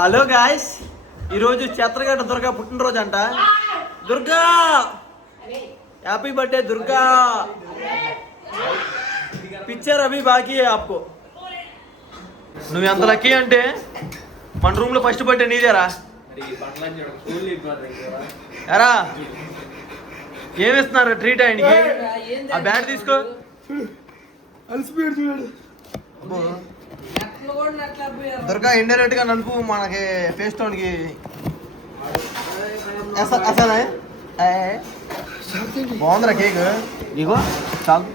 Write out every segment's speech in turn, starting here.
Hello guys, ఈరోజు చిత్రగడ్డ దుర్గా పుట్టినరోజు అంట. Durga happy birthday Durga. Picture అవి బాకీ ఆప్కో. నువ్వు ఎంత లక్కీ అంటే మన రూమ్ లో ఫస్ట్ బర్త్డే నీదేరా. ఎరా ఏమిస్తున్నారు ట్రీట్ ఆయనకి? ఆ బ్యాట్ తీసుకో. దుర్గా ఇండైరెక్ట్ గా నలుపు మనకి ఫేస్ టోన్ కి బాగుందిరా కేక్. ఇగో చాలు,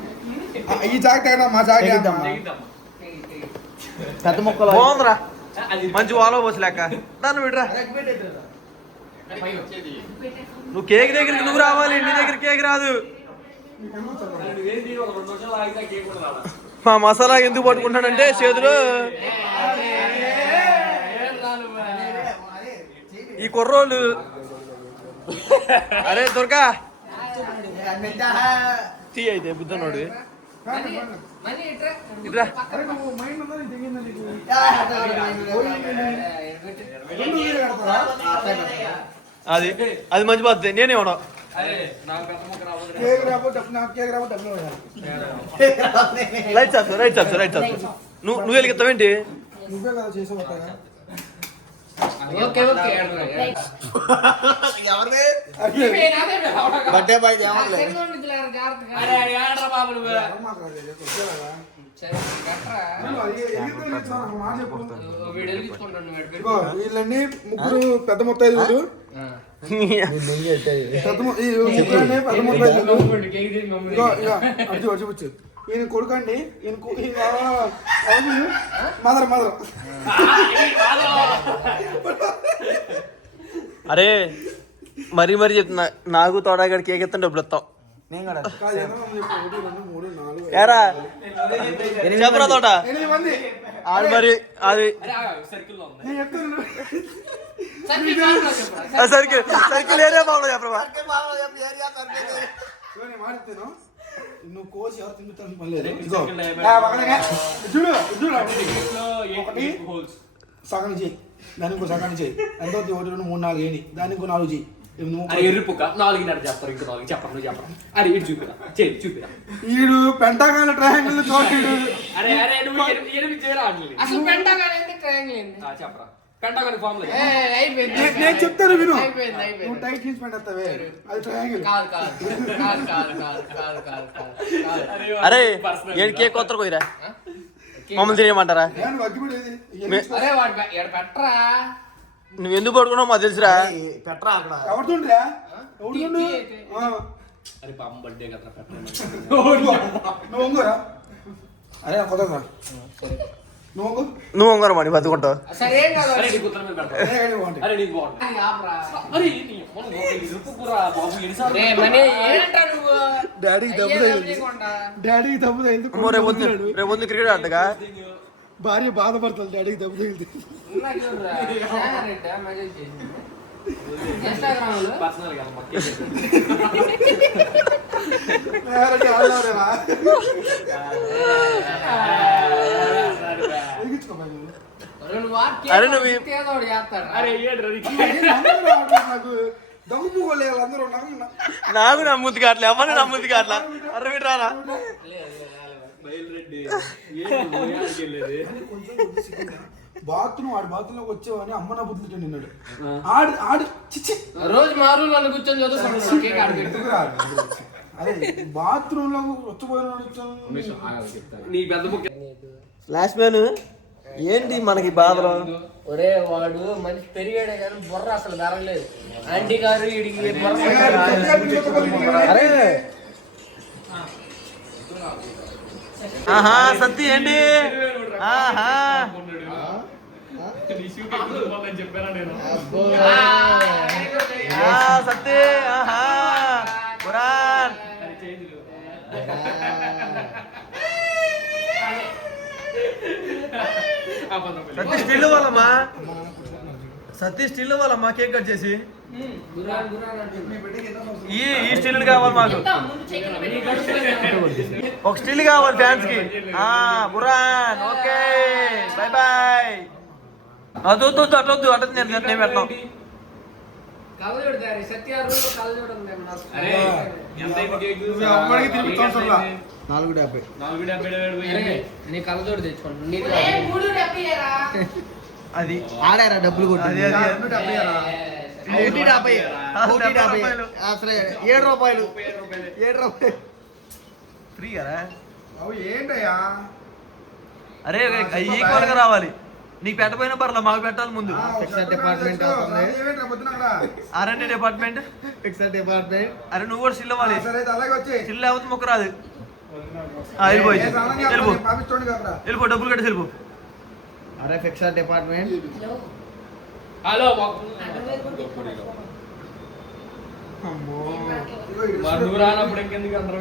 పెద్ద మొక్కలు బాగుందిరా. మంచి వాలో పోసి లెక్క దాన్ని విడరా. నువ్వు కేక్ దగ్గరికి నువ్వు రావాలి, నీ దగ్గర కేక్ రాదు. మా మసాలా ఎందుకు పట్టుకుంటానంటే చేతులు ఈ కుర్రోళ్ళు. అరే దుర్గా తీ అయితే బుద్ధనోడు ఇట్రా. అది అది మంచి పద్ధతి. నేనేమన్నా రైట్ చాప్సు రైట్ చాప్సు రైట్ చాప్సు. నువ్వు వెలిగిస్తావేంటి? బర్త్డే బాయ్ వీళ్ళని ముగ్గురు పెద్ద మొత్తం చూపించు. ఈయన కొడుకండి, మదర్ మదర్. అరే మరీ మరీ చెప్తున్నా, నాకు తోడాగడ కేక్ ఎత్తాను డబ్బులు ఇస్తాం. ఏరా చెప్పరా తోట అది మరి అది సర్కిల్ సర్కిల్ ఏరియా బాగుంది చెప్పరా. నువ్వు కోసి ఎవరు తింటాను సగం చేయి, దానికి ఇంకో సగం చేయి. ఎంత 1 2 3 4 వేయండి, దానికి ఇంకో 4 చేయి. ఈడు పెంటాగాల ట్రయాంగిల్ చూడు. నేను చెప్తాను విను. నువ్వు టైట్ తీసి పెంటావే అది ట్రయాంగిల్. అరే ఏడు కేక్ కొత్త పోయిరా మమ్మల్ని తినేయమంటారా? నువ్వు ఎందుకు పడుకున్నావు మాకు తెలుసురా. పెట్టరా అక్కడ ఎవరుతుండ్రా? నువ్వు అరే కొత్తగా నువ్వు వంగరు మరి బతుకుంటావు. డాడీకి దెబ్బ రేపు క్రికెట్ ఆడగా భార్య బాధపడుతుంది. డాడీకి దెబ్బ తగిలింది. అరే నువ్వు నాకు నమ్ముద్ది కావట్లే, ఎవరిని నమ్ముద్ది కావట్లా. అర్ర విడరానా బాత్రూమ్ వాడి బాత్రూమ్ లోకి వచ్చేవాని అమ్మ నా బుద్ధి నిన్నాడు. ఆడు ఆడు చిచ్చి రోజు మారు నన్ను కూర్చొని అదే బాత్రూమ్ లో వచ్చిపోయిన ఫ్లాష్ మ్యాన్ ఏంటి మనకి బాధలు? ఒరే వాడు మంచి పెరిగాడే కానీ బుర్ర అసలు ధరలేదు. ఆంటీ గారు వీడికి అరే ఆహా సత్తి ఏంటి? ఆహా సత్తి ఆహా పురాన్ సతీ స్టిల్ వాళ్ళమ్మా, సతీ స్టిల్ వాళ్ళమ్మా కేక్ కట్ చేసి ఈ స్టిల్ కావాలి మాకు. ఒక స్టిల్ కావాలి ఫ్యాన్స్ కి. బురాన్ ఓకే బాయ్ బాయ్. అదొద్దు అట్లొద్దు అంటే నేను పెట్టాం. కళ్ళ చూడతారు సత్యారు కళ్ళ చూడండి నువ్వు అమ్మడికి తినిపించావు అసలు. 4.70. నీ కళ్ళ చూడు తెచ్చుకోండి అది ఆడారా డబ్బులు కొట్టి అది 1.50. అసలు 7 రూపాయలు 7 రూపాయలు ఫ్రీ కదా. అవి ఏంటయ్యా అరే ఈక్వల్ గా రావాలి. నీకు పెట్టపోయినా పర్లా, మాకు పెట్టాలి ముందు. ఫిక్సర్ డిపార్ట్మెంట్ అవుతుంది. RMD department, fixer department. అరే నువ్వు కూడా సిల్ అవ్వాలి. సరే అలాగే వచ్చి సిల్ లేకపోతే మొక్క రాదు. వెళ్ళిపో డబ్బులు కట్టి వెళ్ళిపో. అరే ఫిక్సర్ డిపార్ట్మెంట్. హలో నువ్వు రానప్పుడు ఇంకెందుకు అందరూ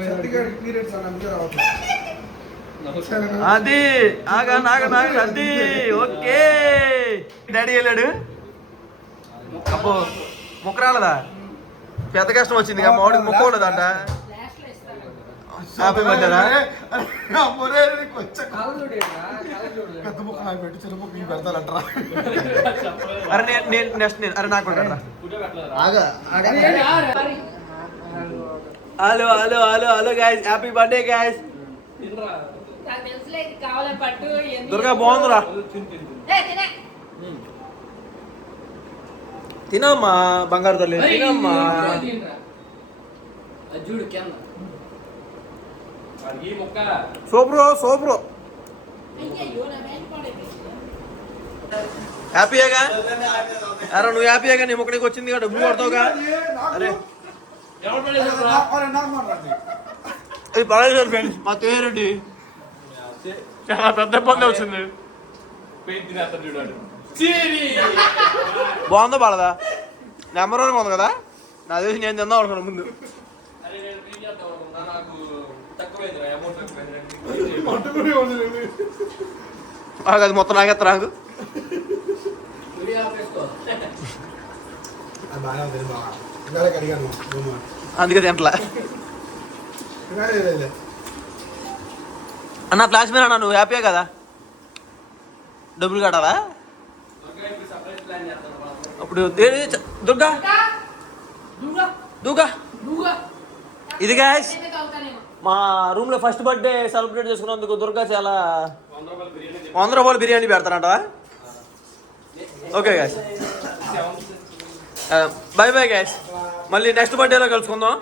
అది ఆగా అది ఓకే. డాడీ వెళ్ళాడు. అబ్బో మొక్క రాలదా? పెద్ద కష్టం వచ్చింది. మామిడికి మొక్క ఉండదంట. హ్యాపీ బర్త్డేరా. పెద్ద ముక్క నాకు పెట్టి చిన్న ముక్క నీకు పెడతారంటారా? అరే నేను నెక్స్ట్ నేను అరే నాకు కూడా ఆగా hello guys, happy birthday guys. Durga బాగుందిరా. తినమ్మా బంగారు తల్లి, తినమ్మా. చూడు సూపర్ హ్యాపీగా. అరే నువ్వు హ్యాపీగా, నీ ముక్కడికి వచ్చింది కదా, డబ్బులు పడతావుగా. అరే ఇది పర్వాలేదు ఫ్రెండ్స్, మా తేరండి చాలా పెద్ద ఇబ్బంది వచ్చింది. బాగుందా బాలదా? నెంబర్ 1 ఉంది కదా. నా తెలిసి నేను తిందాం అనుకున్నాను ముందు. అది మొత్తం నాకెత్త నాకు. అందుకే తింటలా అన్న. ఫ్లాష్ మీద అన్నా నువ్వు హ్యాపీయే కదా? డబ్బులు కట్టాలా అప్పుడు? దుర్గా ఇది గాయస్ మా రూమ్ లో ఫస్ట్ బర్త్డే సెలబ్రేట్ చేసుకున్నందుకు దుర్గా చాలా 100 రూపాయలు బిర్యానీ పెడతానంట. Okay guys, bye guys. మళ్ళీ నెక్స్ట్ బర్త్డేలో కలుసుకుందాం.